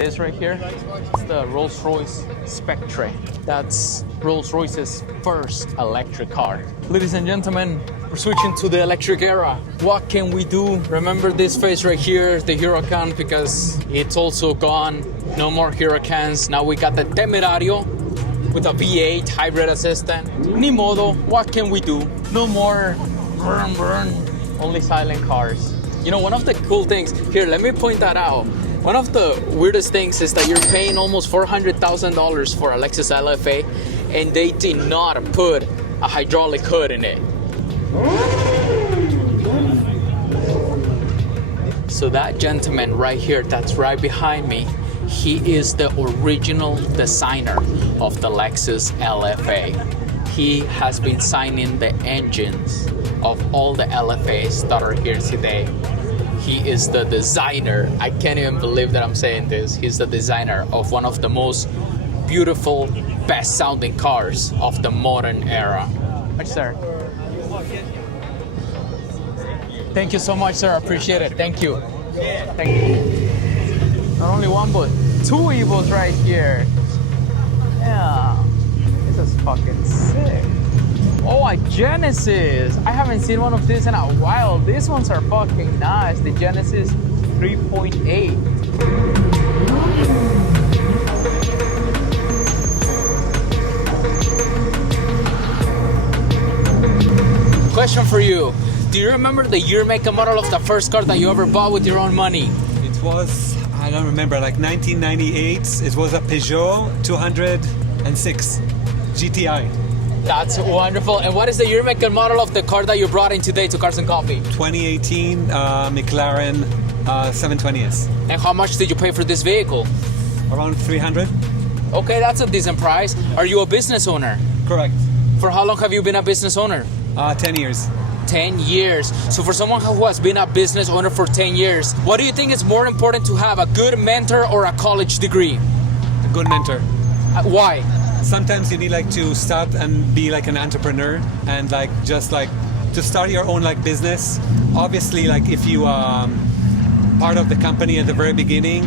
This right here, it's the Rolls-Royce Spectre. That's Rolls-Royce's first electric car. Ladies and gentlemen, we're switching to the electric era. What can we do? Remember this face right here, the Huracan, because it's also gone. No more Huracans. Now we got the Temerario with a V8 hybrid assistant. Ni modo, what can we do? No more burn, burn, only silent cars. You know, one of the cool things, here, let me point that out. One of the weirdest things is that you're paying almost $400,000 for a Lexus LFA and they did not put a hydraulic hood in it. So that gentleman right here, that's right behind me, he is the original designer of the Lexus LFA. He has been signing the engines of all the LFAs that are here today. He is the designer. I can't even believe that I'm saying this. He's the designer of one of the most beautiful, best sounding cars of the modern era. Much, sir. Thank you so much, sir. I appreciate it. Thank you. Thank you. Not only one, but two Evos right here. Yeah. This is fucking sick. Oh, a Genesis! I haven't seen one of these in a while. These ones are fucking nice. The Genesis 3.8. Question for you. Do you remember the year, make, and model of the first car that you ever bought with your own money? It was, I don't remember, like 1998. It was a Peugeot 206 GTI. That's wonderful. And what is the year, make, and model of the car that you brought in today to Cars and Coffee? 2018 McLaren 720S. And how much did you pay for this vehicle? Around 300. Okay, that's a decent price. Are you a business owner? Correct. For how long have you been a business owner? 10 years. 10 years. So for someone who has been a business owner for 10 years, what do you think is more important to have, a good mentor or a college degree? A good mentor. Why? Sometimes you need like to start and be like an entrepreneur and like just like to start your own like business. Obviously, like if you are part of the company at the very beginning,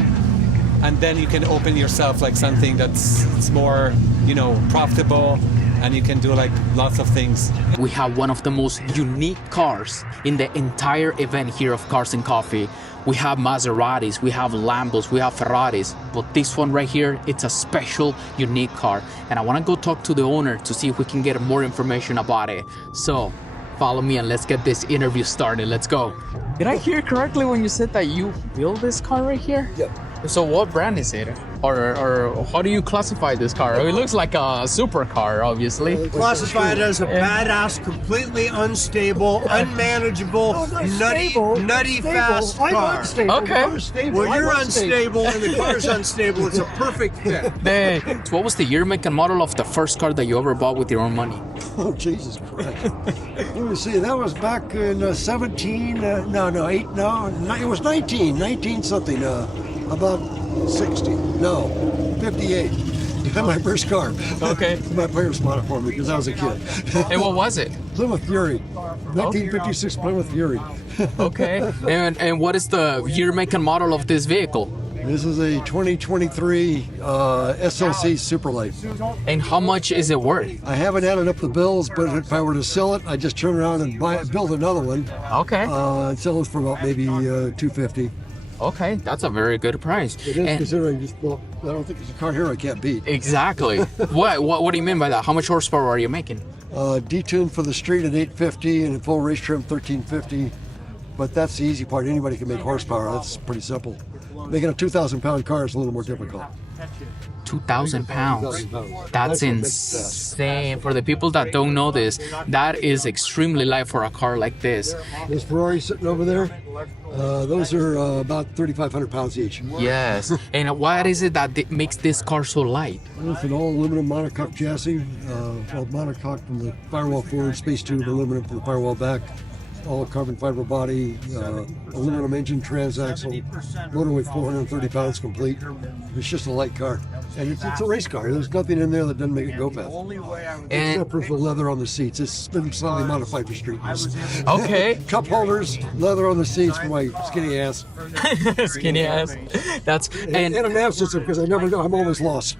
and then you can open yourself like something it's more, you know, profitable, and you can do like lots of things. We have one of the most unique cars in the entire event here of Cars and Coffee. We have Maseratis, we have Lambos, we have Ferraris, but this one right here, it's a special, unique car. And I want to go talk to the owner to see if we can get more information about it. So follow me and let's get this interview started. Let's go. Did I hear correctly when you said that you built this car right here? Yep. So what brand is it? Or how do you classify this car? It looks like a supercar, obviously. Classify it as a badass, completely unstable, unmanageable, nutty fast car. Okay. When you're unstable and the car's unstable, it's a perfect fit. So what was the year, make, and model of the first car that you ever bought with your own money? Oh, Jesus Christ. Let me see, that was back in 17, it was 19 something, about 60, no, 58. My first car. Okay. My parents bought it for me because I was a kid. And what was it? Plymouth Fury, 1956 Plymouth Fury. Okay. And what is the year, make, and model of this vehicle? This is a 2023 SLC Superlight. And how much is it worth? I haven't added up the bills, but if I were to sell it, I'd just turn around and build another one. Okay. I'd sell it for about maybe $250. Okay, that's a very good price. It is, considering just, well, I don't think there's a car here I can't beat. Exactly. What do you mean by that? How much horsepower are you making? Detuned for the street at 850 and full race trim 1350. But that's the easy part. Anybody can make horsepower. That's pretty simple. Making a 2,000-pound car is a little more difficult. 2,000 pounds. That's insane. For the people that don't know this, that is extremely light for a car like this. This Ferrari sitting over there, those are about 3,500 pounds each. Yes. And what is it that makes this car so light? It's an all-aluminum monocoque chassis, monocoque from the firewall forward, space tube aluminum from the firewall back. all carbon fiber body, aluminum engine, transaxle, motor weight 430 pounds complete. It's just a light car. And it's a race car. There's nothing in there that doesn't make it go fast. Except for the leather on the seats. It's been slightly modified for street use. Okay. Cup holders, leather on the seats for my skinny ass. Skinny ass. That's And a nav system because I never know. I'm always lost.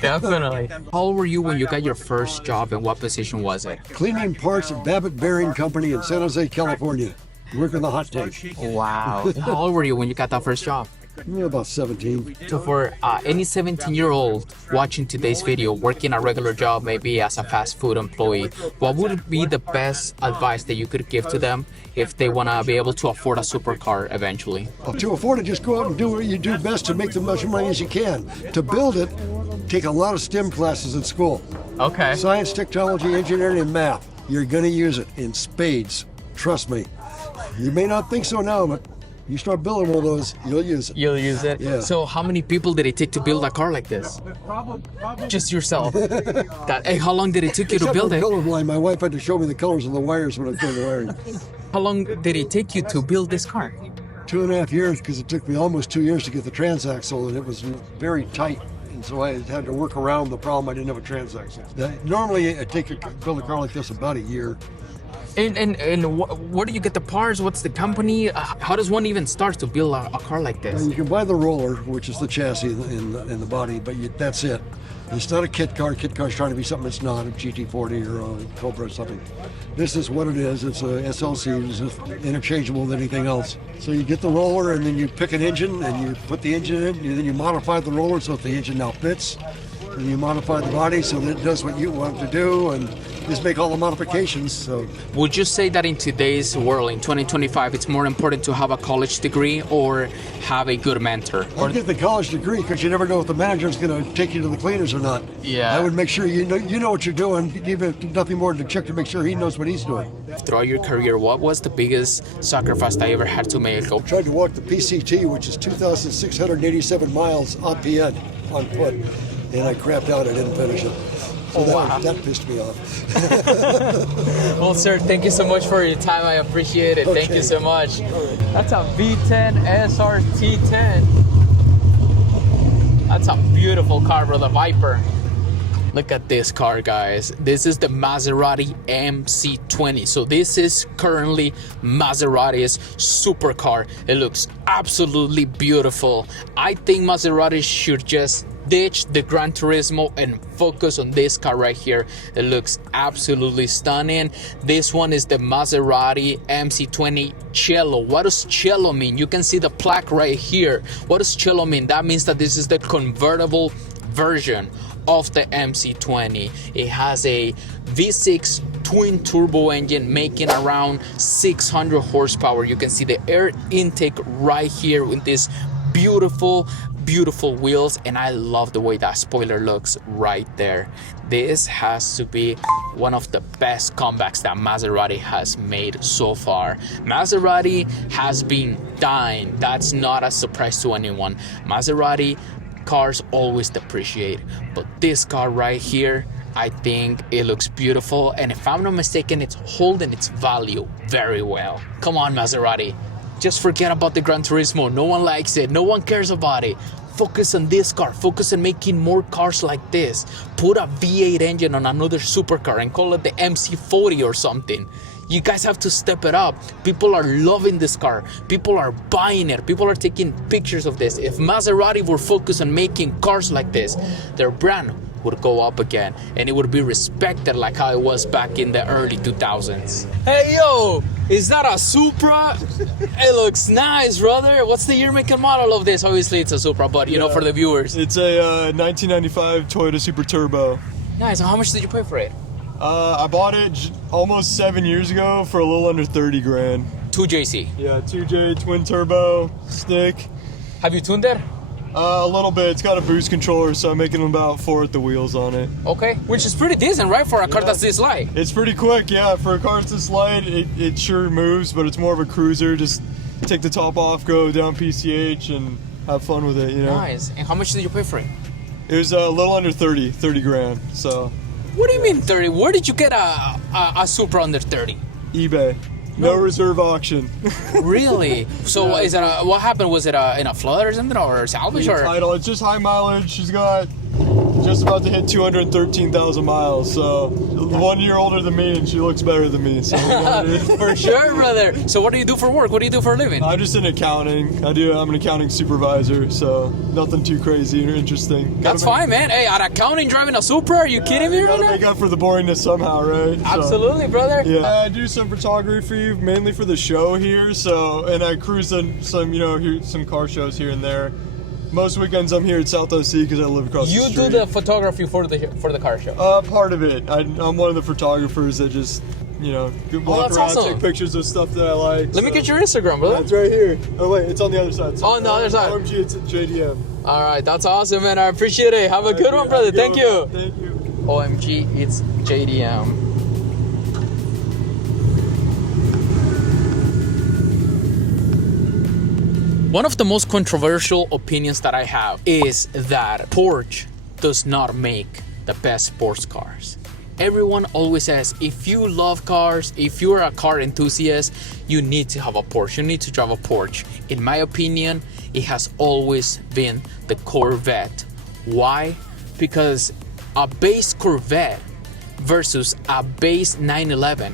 definitely. How old were you when you got your first job, and what position was it? Cleaning parts at Babbitt Bearing Company in San Jose, California. Working the hot tank. Wow. How old were you when you got that first job? About 17. So for any 17-year-old watching today's video, working a regular job, maybe as a fast food employee, what would be the best advice that you could give to them if they want to be able to afford a supercar eventually? To afford it, just go out and do what you do best to make the much money as you can. To build it, take a lot of STEM classes at school. Okay. Science, technology, engineering, and math. You're going to use it in spades. Trust me. You may not think so now, but you start building one of those, you'll use it. You'll use it? Yeah. So how many people did it take to build a car like this? Just yourself. Hey, how long did it take you to Except build I'm it? colorblind. My wife had to show me the colors of the wires when I put the wiring. How long did it take you to build this car? 2.5 years, because it took me almost 2 years to get the transaxle, and it was very tight. And so I had to work around the problem. I didn't have a transaxle. Normally, I build a car like this about a year. And where do you get the parts? What's the company? How does one even start to build a car like this? You can buy the roller, which is the chassis in the body, but that's it. It's not a kit car. Kit car's trying to be something it's not, a GT40 or a Cobra or something. This is what it is. It's a SLC. It's just interchangeable with anything else. So you get the roller, and then you pick an engine, and you put the engine in, and then you modify the roller so that the engine now fits. And you modify the body so that it does what you want it to do, and just make all the modifications. So, would you say that in today's world, in 2025, it's more important to have a college degree or have a good mentor? Or get the college degree, because you never know if the manager's going to take you to the cleaners or not. Yeah. I would make sure you know what you're doing, even if nothing more than to check to make sure he knows what he's doing. Throughout your career, what was the biggest sacrifice that you ever had to make? I tried to walk the PCT, which is 2,687 miles RPN on foot, and I crapped out. I didn't finish it. So that pissed me off. Well, sir, thank you so much for your time. I appreciate it. Okay. Thank you so much. That's a V10 SRT10. That's a beautiful car, bro, the Viper. Look at this car, guys. This is the Maserati MC20. So this is currently Maserati's supercar. It looks absolutely beautiful. I think Maserati should just ditch the Gran Turismo and focus on this car right here. It looks absolutely stunning. This one is the Maserati MC20 Cello. What does Cello mean? You can see the plaque right here. What does Cello mean? That means that this is the convertible version of the MC20. It has a V6 twin turbo engine making around 600 horsepower. You can see the air intake right here with this beautiful wheels, and I love the way that spoiler looks right there. This has to be one of the best comebacks that Maserati has made so far. Maserati has been dying. That's not a surprise to anyone. Maserati cars always depreciate, but this car right here, I think it looks beautiful, and if I'm not mistaken, it's holding its value very well. Come on, Maserati, just forget about the Gran Turismo. No one likes it, no one cares about it. Focus on this car, focus on making more cars like this. Put a V8 engine on another supercar and call it the MC40 or something. You guys have to step it up. People are loving this car. People are buying it. People are taking pictures of this. If Maserati were focused on making cars like this, their brand would go up again, and it would be respected like how it was back in the early 2000s. Hey, yo, is that a Supra? It looks nice, brother. What's the year, make, and model of this? Obviously, it's a Supra, but you know, for the viewers. It's a 1995 Toyota Super Turbo. Nice. How much did you pay for it? I bought it almost 7 years ago for a little under 30 grand. 2JC. Yeah, 2J twin turbo stick. Have you tuned it? A little bit. It's got a boost controller, so I'm making about 4 at the wheels on it. Okay, which is pretty decent, right, for a car that's this light? It's pretty quick, yeah. For a car that's this light, it sure moves, but it's more of a cruiser. Just take the top off, go down PCH, and have fun with it, you know? Nice. And how much did you pay for it? It was a little under 30 grand, so. What do you mean 30? Where did you get a Supra under 30? eBay. No reserve auction. Really? So is it what happened? Was it in a flood or something, or salvage, or? Title. It's just high mileage. She's got just about to hit 213,000 miles. So 1 year older than me, and she looks better than me. So For sure, brother. So what do you do for work? What do you do for a living? I'm just in accounting. I'm an accounting supervisor. So nothing too crazy or interesting. That's fine, man. Hey, at accounting, driving a Supra? Are you kidding me right Gotta now? make up for the boringness somehow, right? So, Absolutely, brother. yeah, I do some photography mainly for the show here. So, and I cruise on some, some car shows here and there. Most weekends I'm here at South OC because I live across the You street. do the photography for the car show. Part of it. I'm one of the photographers that just, walk that's around, awesome. take pictures of stuff that I like. Let me get your Instagram, brother. It's right here. Oh wait, it's on the other side. Oh, on the other side. OMG, it's at JDM. All right, that's awesome, man. I appreciate it. Have a good one, brother. Thank you. Thank you. OMG, it's JDM. One of the most controversial opinions that I have is that Porsche does not make the best sports cars. Everyone always says, if you love cars, if you're a car enthusiast, you need to have a Porsche. You need to drive a Porsche. In my opinion, it has always been the Corvette. Why? Because a base Corvette versus a base 911,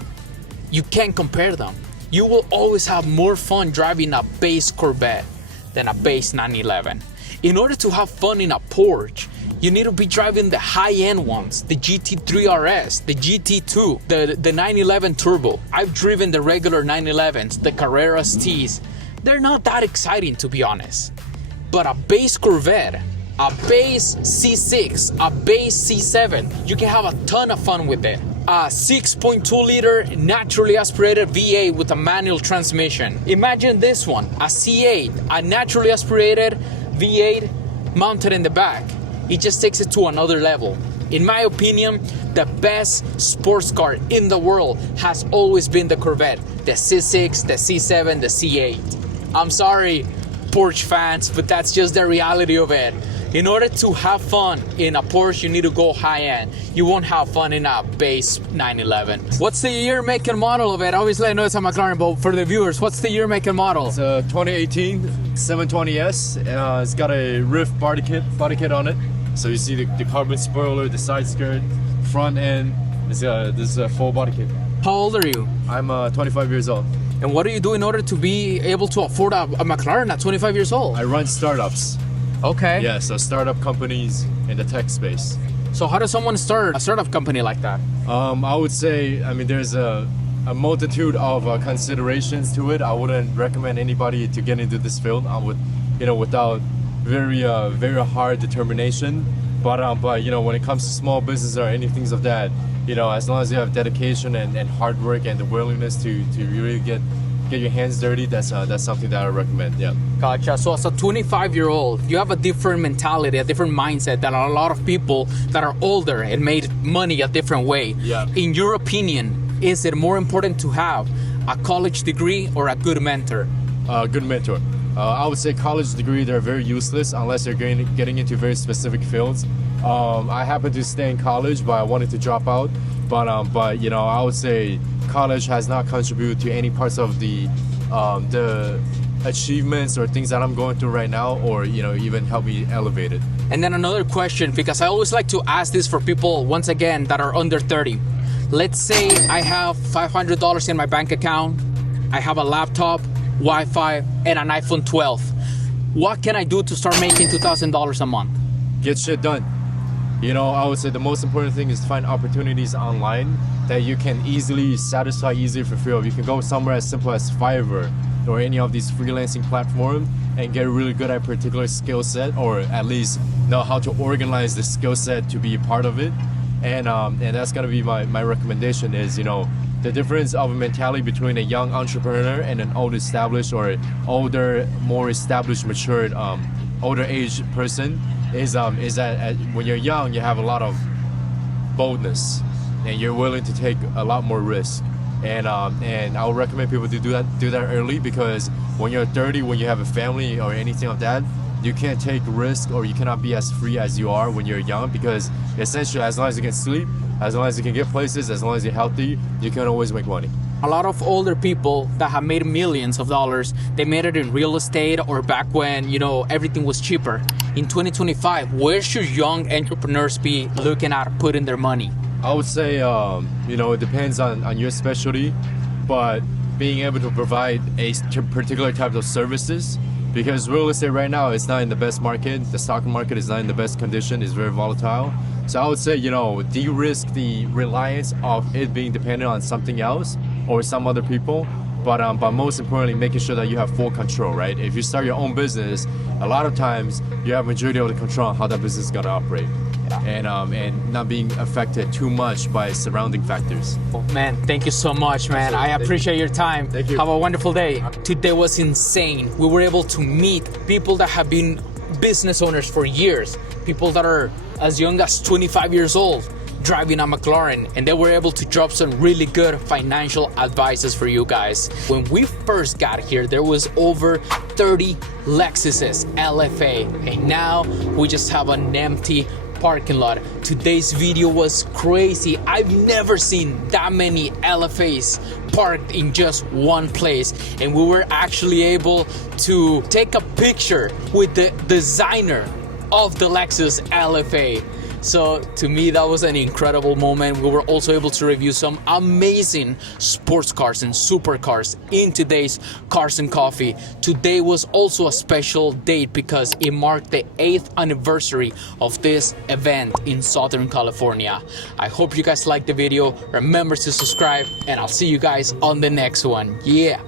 you can't compare them. You will always have more fun driving a base Corvette than a base 911. In order to have fun in a Porsche, you need to be driving the high-end ones, the GT3 RS, the GT2, the 911 Turbo. I've driven the regular 911s, the Carrera STs. They're not that exciting, to be honest. But a base Corvette, a base C6, a base C7, you can have a ton of fun with it. A 6.2 liter naturally aspirated V8 with a manual transmission. Imagine this one, a C8, a naturally aspirated V8 mounted in the back. It just takes it to another level. In my opinion, the best sports car in the world has always been the Corvette, the C6, the C7, the C8. I'm sorry, Porsche fans, but that's just the reality of it. In order to have fun in a Porsche, you need to go high-end. You won't have fun in a base 911. What's the year, make, and model of it? Obviously, I know it's a McLaren, but for the viewers, what's the year, make, and model? It's a 2018 720S. It's got a Rift body kit on it. So you see the carbon spoiler, the side skirt, front end. This is a full body kit. How old are you? I'm 25 years old. And what do you do in order to be able to afford a McLaren at 25 years old? I run startups. Okay. Yeah, so startup companies in the tech space. So how does someone start a startup company like that? I would say, there's a multitude of considerations to it. I wouldn't recommend anybody to get into this field. I would, without very hard determination. But when it comes to small business or anything of that, as long as you have dedication and hard work and the willingness to really get your hands dirty, that's something that I recommend. Yeah. Gotcha. So as a 25-year-old, you have a different mentality, a different mindset than a lot of people that are older and made money a different way. Yeah. In your opinion, is it more important to have a college degree or a good mentor? Good mentor. I would say college degree, they're very useless unless you're getting into very specific fields. I happened to stay in college, but I wanted to drop out. But I would say college has not contributed to any parts of the achievements or things that I'm going through right now, or even help me elevate it. And then another question, because I always like to ask this for people, once again, that are under 30. Let's say I have $500 in my bank account, I have a laptop, Wi-Fi, and an iPhone 12. What can I do to start making $2,000 a month? Get shit done. I would say the most important thing is to find opportunities online that you can easily satisfy, easily fulfill. You can go somewhere as simple as Fiverr or any of these freelancing platforms and get really good at a particular skill set, or at least know how to organize the skill set to be a part of it. And that's gonna be my recommendation is, the difference of a mentality between a young entrepreneur and an old established or older, more established, matured, older age person is that when you're young, you have a lot of boldness and you're willing to take a lot more risk. And I would recommend people to do that early, because when you're 30, when you have a family or anything like that, you can't take risk, or you cannot be as free as you are when you're young, because essentially as long as you can sleep, as long as you can get places, as long as you're healthy, you can always make money. A lot of older people that have made millions of dollars, they made it in real estate or back when, you know, everything was cheaper. In 2025, where should young entrepreneurs be looking at putting their money? I would say, you know, it depends on your specialty, but being able to provide a particular type of services, because real estate right now is not in the best market. The stock market is not in the best condition. It's very volatile. So I would say, you know, de-risk the reliance of it being dependent on something else or some other people. But most importantly, making sure that you have full control, right? If you start your own business, a lot of times you have majority of the control on how that business is gonna operate. And not being affected too much by surrounding factors. Man, thank you so much, man. Absolutely. I appreciate your time. Thank you. Have a wonderful day. Today was insane. We were able to meet people that have been business owners for years, people that are as young as 25 years old, driving a McLaren, and they were able to drop some really good financial advices for you guys. When we first got here, there was over 30 Lexuses LFA, and now we just have an empty parking lot. Today's video was crazy. I've never seen that many LFAs parked in just one place, and we were actually able to take a picture with the designer of the Lexus LFA. So to me, that was an incredible moment. We were also able to review some amazing sports cars and supercars in today's Cars and Coffee. Today was also a special date because it marked the 8th anniversary of this event in Southern California. I hope you guys liked the video. Remember to subscribe, and I'll see you guys on the next one. Yeah.